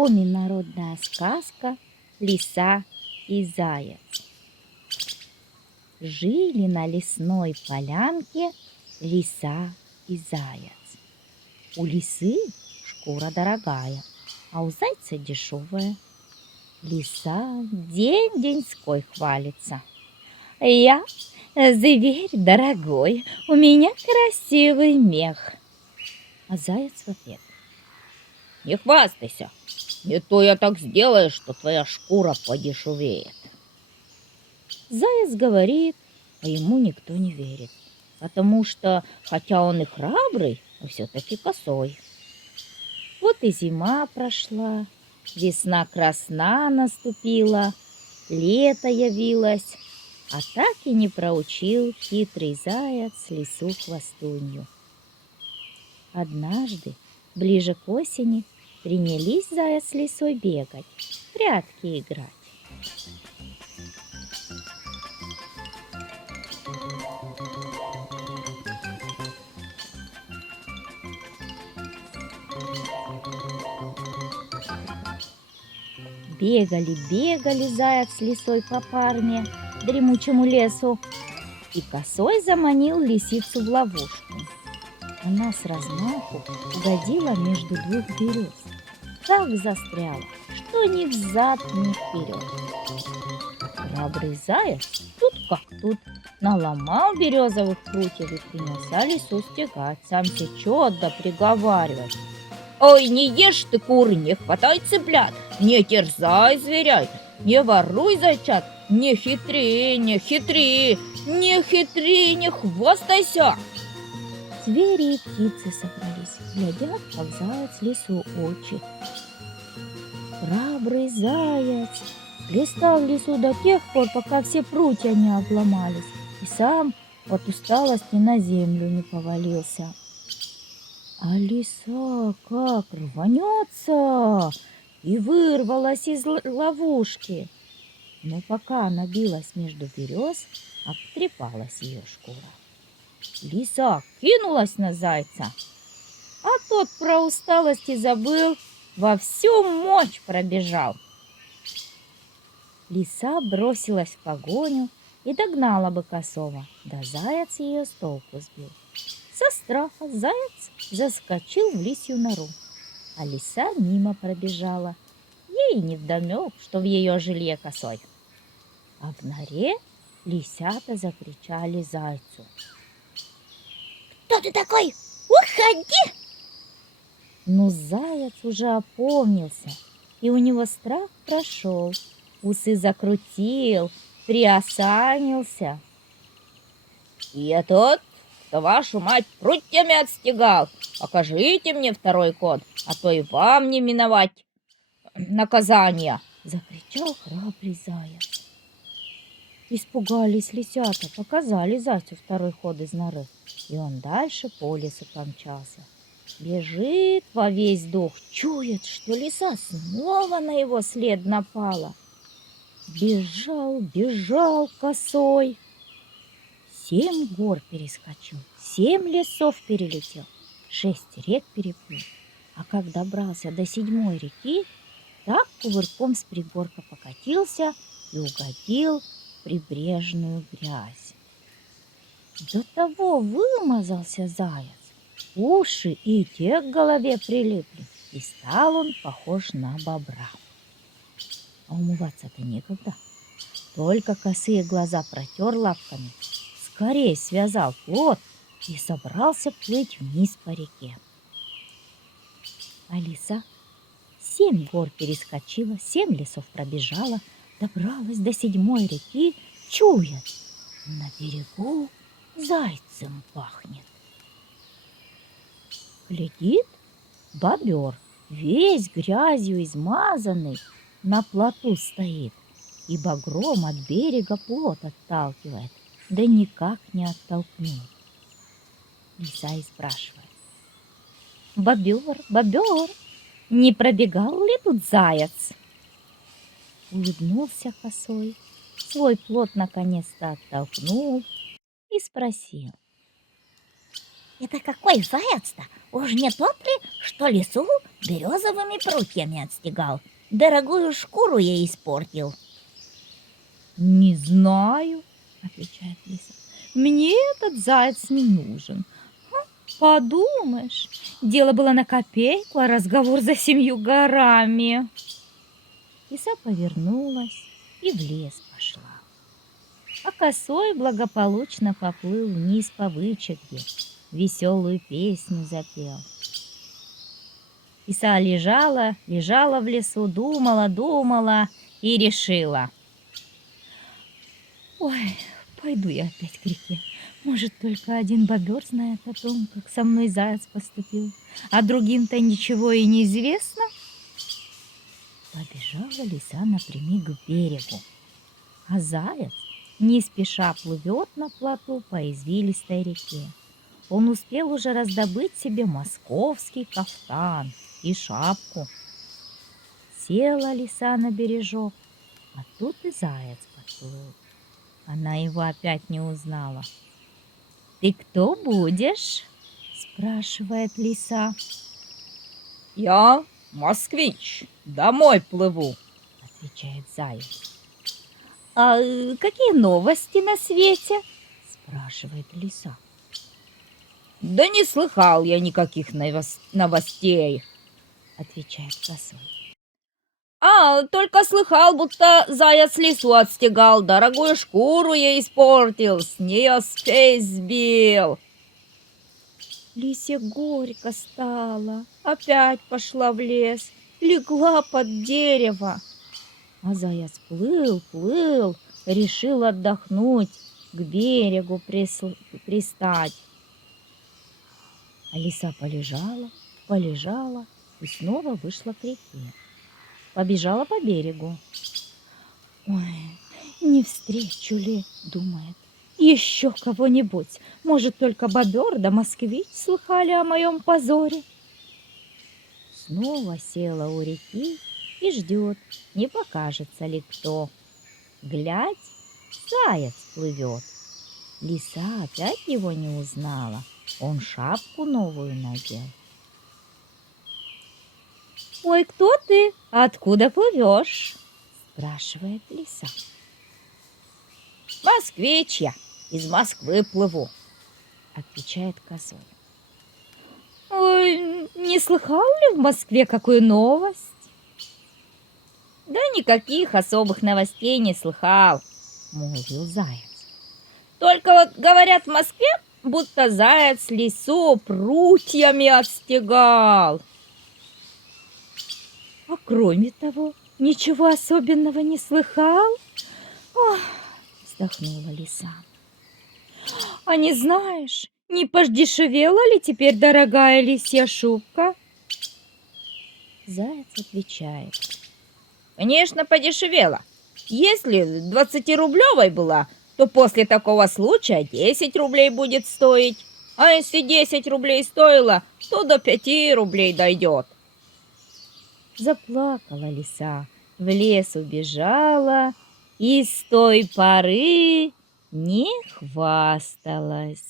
Помнит народная сказка «Лиса и заяц». Жили на лесной полянке лиса и заяц. У лисы шкура дорогая, а у зайца дешевая. Лиса день-деньской хвалится: «Я зверь дорогой, у меня красивый мех». А заяц в ответ: «Не хвастайся, не то я так сделаю, что твоя шкура подешевеет». Заяц говорит, а ему никто не верит, потому что, хотя он и храбрый, но все-таки косой. Вот и зима прошла, весна красна наступила, лето явилось, а так и не проучил хитрый заяц лису-хвастунью. Однажды, ближе к осени, принялись заяц с лисой бегать, в прятки играть. Бегали заяц с лисой по парме, дремучему лесу, и косой заманил лисицу в ловушку. Она с размаху угодила между двух берез, так застряла, что ни взад, ни вперед. Храбрый заяц тут как тут наломал березовых прутьев и принялся лису стегать, сам сечет да приговаривает: «Ой, не ешь ты куры, не хватай цыплят, не терзай зверяй, не воруй зайчат, не хитри, не хитри, не хитри, не хвастайся». Звери и птицы собрались, глядят, как заяц лису очи. Храбрый заяц листал лису до тех пор, пока все прутья не обломались, и сам от усталости на землю не повалился. А лиса как рванется и вырвалась из ловушки. Но пока она билась между берез, обтрепалась ее шкура. Лиса кинулась на зайца, а тот про усталость и забыл, во всю мощь пробежал. Лиса бросилась в погоню и догнала бы косого, да заяц ее с толку сбил. Со страха заяц заскочил в лисью нору, а лиса мимо пробежала. Ей невдомек, что в ее жилье косой. А в норе лисята закричали зайцу: «Кто ты такой? Уходи!» Но заяц уже опомнился, и у него страх прошел. Усы закрутил, приосанился. «Я тот, кто вашу мать прутьями отстегал. Покажите мне второй кот, а то и вам не миновать наказания!» — закричал храбрый заяц. Испугались лисята, показали зайцу второй ход из норы, и он дальше по лесу помчался. Бежит во весь дух, чует, что лиса снова на его след напала. Бежал косой. 7 гор перескочил, 7 лесов перелетел, 6 рек переплыл. А как добрался до 7-й реки, так кувырком с пригорка покатился и угодил в прибрежную грязь. До того вымазался заяц, уши и те к голове прилипли, и стал он похож на бобра. А умываться-то некогда. Только косые глаза протер лапками, скорее связал плот и собрался плыть вниз по реке. А лиса 7 гор перескочила, 7 лесов пробежала, добралась до 7-й реки, чует: на берегу зайцем пахнет. Глядит, бобер, весь грязью измазанный, на плоту стоит и багром от берега плот отталкивает, да никак не оттолкнет. Лиса и спрашивает: «Бобер, не пробегал ли тут заяц?» Улыбнулся косой, свой плот наконец-то оттолкнул и спросил: «Это какой заяц-то? Уж не тот ли, что лису березовыми прутьями отстегал, дорогую шкуру я испортил. Не знаю, отвечает лиса. Мне этот заяц не нужен. Подумаешь, дело было на копейку, а разговор за 7 горами. Лиса повернулась и в лес пошла. А косой благополучно поплыл вниз по вычерке, веселую песню запел. Лиса лежала в лесу, думала и решила. Ой, пойду я опять к реке. Может, только один бобер знает о том, как со мной заяц поступил, а другим-то ничего и не известно. Побежала лиса напрямик к берегу, а заяц не спеша плывет на плоту по извилистой реке. Он успел уже раздобыть себе московский кафтан и шапку. Села лиса на бережок, а тут и заяц подплыл. Она его опять не узнала. «Ты кто будешь?» — спрашивает лиса. «Я москвич, домой плыву», — отвечает заяц. «А какие новости на свете?» — спрашивает лиса. «Да не слыхал я никаких новостей», — отвечает косой. Только слыхал, будто заяц лису отстегал, дорогую шкуру ей испортил, с нее спесь сбил». Лисе горько стало, опять пошла в лес, легла под дерево. А заяц плыл, решил отдохнуть, к берегу пристать. А лиса полежала и снова вышла к реке. Побежала по берегу. Ой, не встречу ли, думает, еще кого-нибудь. Может, только бобер да москвич слыхали о моем позоре. Снова села у реки и ждет, не покажется ли кто. Глядь, заяц плывет. Лиса опять его не узнала. Он шапку новую надел. «Ой, кто ты? Откуда плывешь?» — спрашивает лиса. «Москвич я, из Москвы плыву», — отвечает косой. «Ой, не слыхал ли в Москве какую новость?» «Да никаких особых новостей не слыхал», — молвил заяц. «Только вот говорят в Москве, будто заяц лису прутьями отстегал». «А кроме того, ничего особенного не слыхал?» «Ох!» — вздохнула лиса. «А не знаешь, не подешевела ли теперь дорогая лисья шубка?» Заяц отвечает. «Конечно, подешевела. Если 20-рублевой была, то после такого случая 10 рублей будет стоить. А если 10 рублей стоила, то до 5 рублей дойдет». Заплакала лиса, в лес убежала и с той поры не хвасталась.